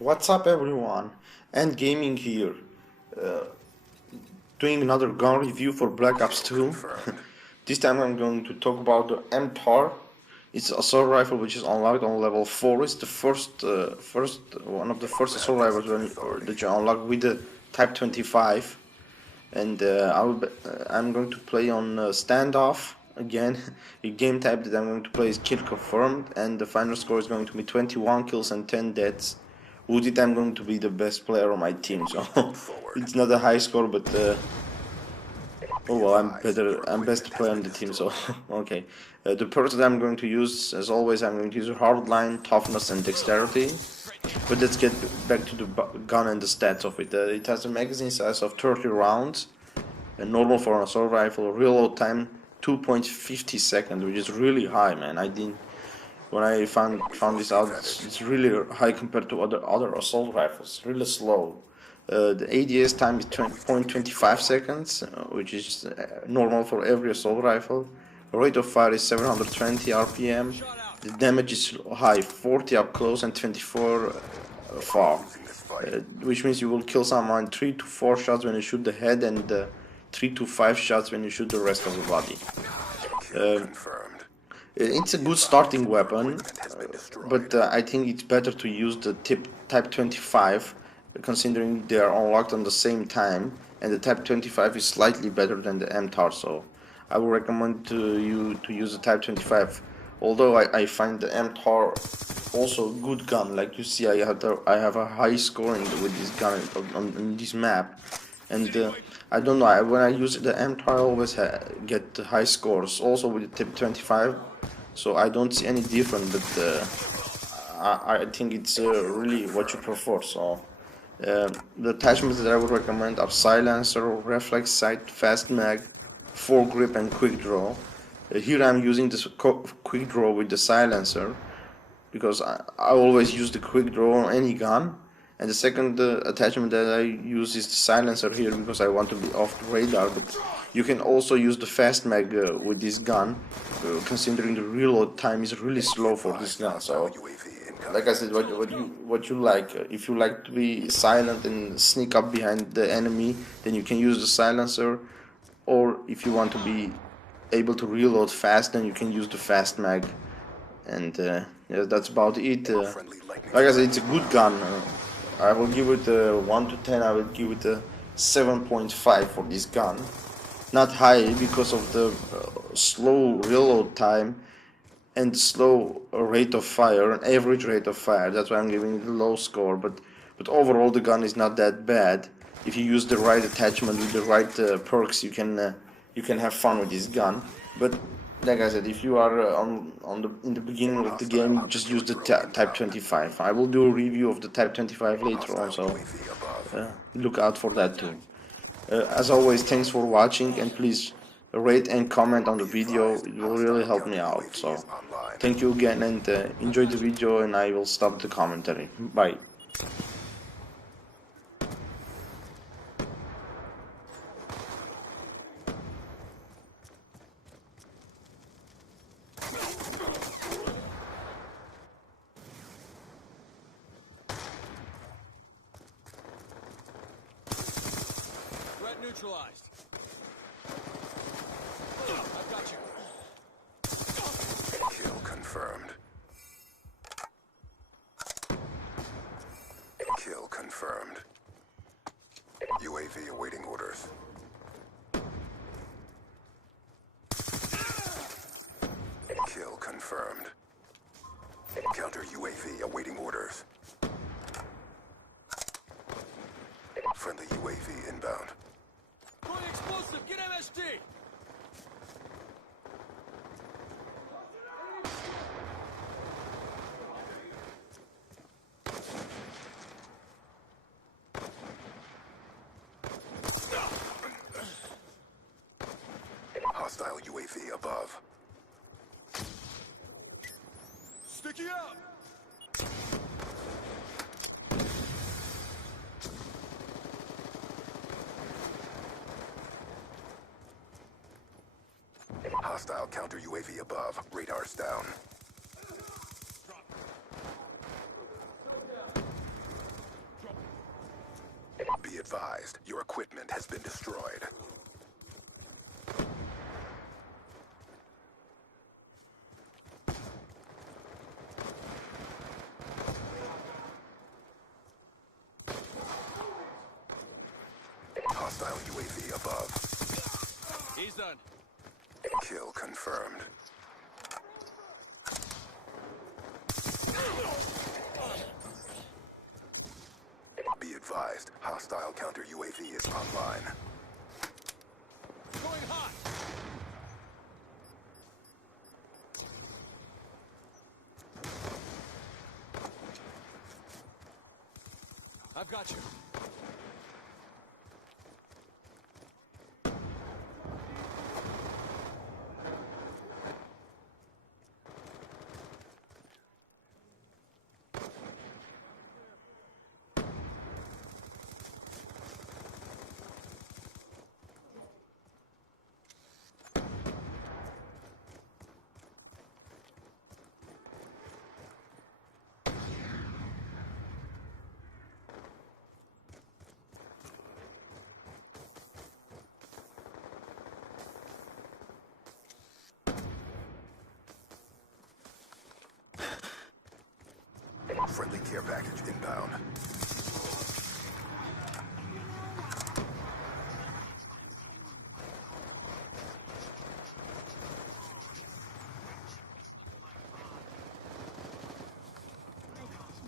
What's up, everyone? And gaming here, uh, doing another gun review for Black Ops 2. This time I'm going to talk about the MTAR. It's an assault rifle which is unlocked on level 4. It's the one of the first assault rifles that you unlock with the Type 25. And I'm going to play on standoff again. The game type that I'm going to play is kill confirmed, and the final score is going to be 21 kills and 10 deaths. With it, I'm going to be the best player on my team. So it's not a high score, but oh well, I'm better. I'm best player on the team. So okay, the person I'm going to use, as always, I'm going to use hardline, toughness, and dexterity. But let's get back to the gun and the stats of it. It has a magazine size of 30 rounds, and normal for an assault rifle. Reload time 2.50 seconds, which is really high, man. I didn't. When I found this out, it's really high compared to other assault rifles. Really slow. The ADS time is 0.25 seconds, which is normal for every assault rifle. Rate of fire is 720 RPM. The damage is high, 40 up close and 24 far, which means you will kill someone 3 to 4 shots when you shoot the head and 3 to 5 shots when you shoot the rest of the body. It's a good starting weapon, but I think it's better to use the Type 25, considering they are unlocked on the same time, and the Type 25 is slightly better than the MTAR, so I would recommend you to use the Type 25. Although I find the MTAR also a good gun. Like you see, I have a high scoring with this gun on this map, and I don't know, when I use the MTAR I always get high scores, also with the Type 25, so I don't see any difference, but I think it's really what you prefer. So the attachments that I would recommend are silencer, reflex sight, fast mag, foregrip, and quick draw. Here I'm using this quick draw with the silencer because I always use the quick draw on any gun. And the second attachment that I use is the silencer here because I want to be off the radar. But you can also use the fast mag with this gun, considering the reload time is really slow for this gun. So, like I said, what you like. If you like to be silent and sneak up behind the enemy, then you can use the silencer. Or if you want to be able to reload fast, then you can use the fast mag. And yeah, that's about it. Like I said, it's a good gun. I will give it a 1 to 10. I will give it a 7.5 for this gun. Not high because of the slow reload time and slow rate of fire, an average rate of fire. That's why I'm giving it a low score. But overall, the gun is not that bad. If you use the right attachment with the right perks, you can have fun with this gun. But like I said, if you are in the beginning of the game, just use the Type 25. I will do a review of the Type 25 later on, so look out for that too. As always, thanks for watching, and please rate and comment on the video. It will really help me out. So thank you again, and enjoy the video, and I will stop the commentary. Bye. Threat neutralized. I've got you. Kill confirmed. Kill confirmed. UAV awaiting orders. Kill confirmed. Counter UAV awaiting orders. Friendly UAV inbound. Throwing explosive. Get MSD. Hostile UAV above. Sticky up. Hostile counter UAV above. Radar's down. Be advised, your equipment has been destroyed. Hostile UAV above. He's done. Kill confirmed. Be advised, hostile counter UAV is online. Going hot. I've got you. Friendly care package inbound.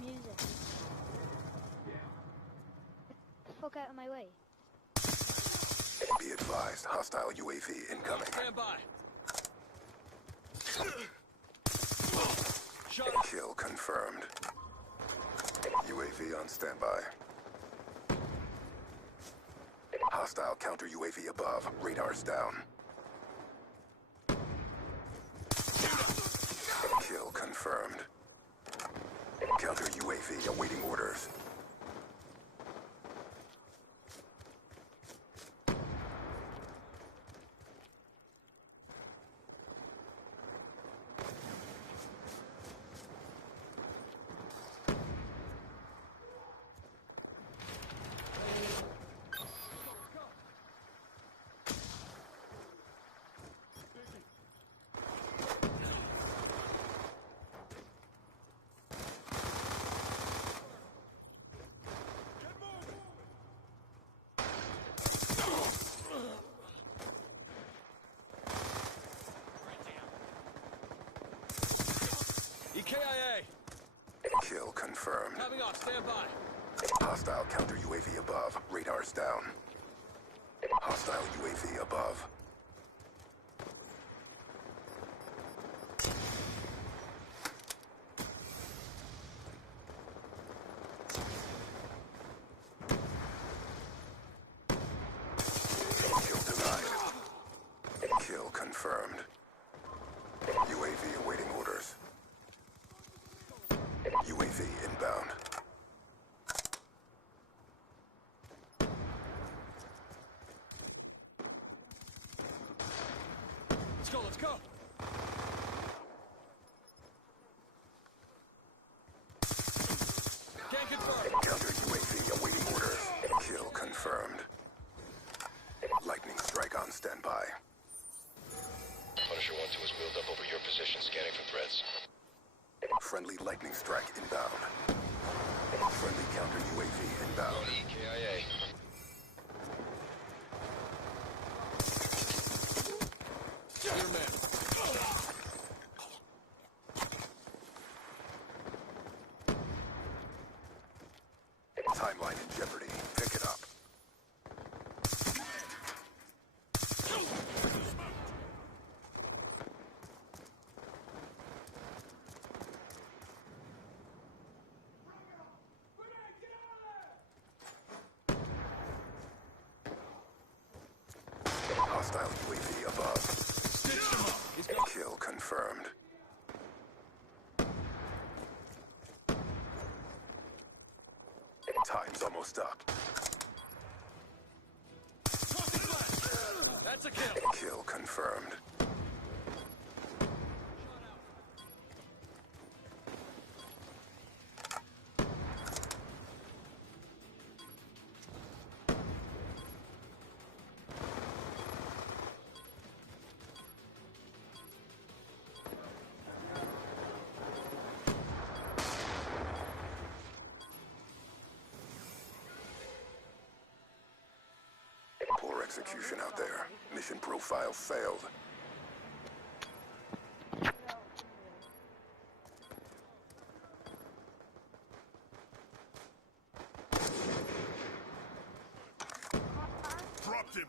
Music. Fuck out of my way. Be advised, hostile UAV incoming. Stand by. Shot. Kill confirmed. UAV on standby. Hostile counter UAV above. Radars down. Kill confirmed. Counter UAV awaiting orders. EKIA. Kill confirmed. Coming off. Stand by. Hostile counter UAV above. Radars down. Hostile UAV above. Kill denied. Kill confirmed. UAV awaiting orders. UAV inbound. Let's go. Let's go. Can't confirm. Counter UAV awaiting orders. Kill confirmed. Lightning strike on standby. Punisher 1-2 is wheeled up over your position, scanning for threats. Friendly lightning strike inbound. Friendly counter UAV inbound. EKIA. Your man. Timeline in jeopardy. Pick it up. Hostile UAV above. Stitched him up. He's got. Kill confirmed. Time's almost up. Tossing flash. That's a kill. Kill confirmed. execution out there. Mission profile failed. Dropped him.